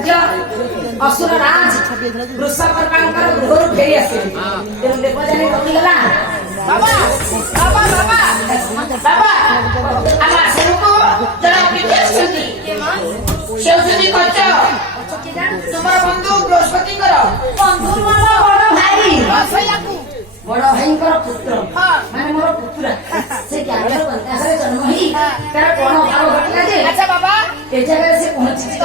ରାଜ୍ୟ ଅସୁର ରାଜ ବୃଷପର୍ବାଙ୍କର ଗୃହରୁ ଫେରି ଆସିଲେ। ତେଣୁ ଦେବଯାନୀ ରହିଗଲା ବାବା ବାବା ବାବା ବାବା ଆମ ଆଶ୍ରମକୁ ଜଣେ ଅତିଥି ଆସିଛନ୍ତି। ସେ ହେଉଛନ୍ତି କଚ, ତୁମର ବନ୍ଧୁ ବୃହସ୍ପତିଙ୍କର ବନ୍ଧୁ ବଡ ଭାଇ, ବଡ ଭାଇଙ୍କର ପୁତ୍ର, ମାନେ ମୋର ପୁତୁରା। ସେ କ୍ୟାନ୍ସର କନ୍ୟାସରେ ଜନ୍ମ ହେଇ ତାର କଣ ଭାବ ଘଟିଲା ଯେ ଏ ଜାଗାରେ ସେ ପହଞ୍ଚିଛି।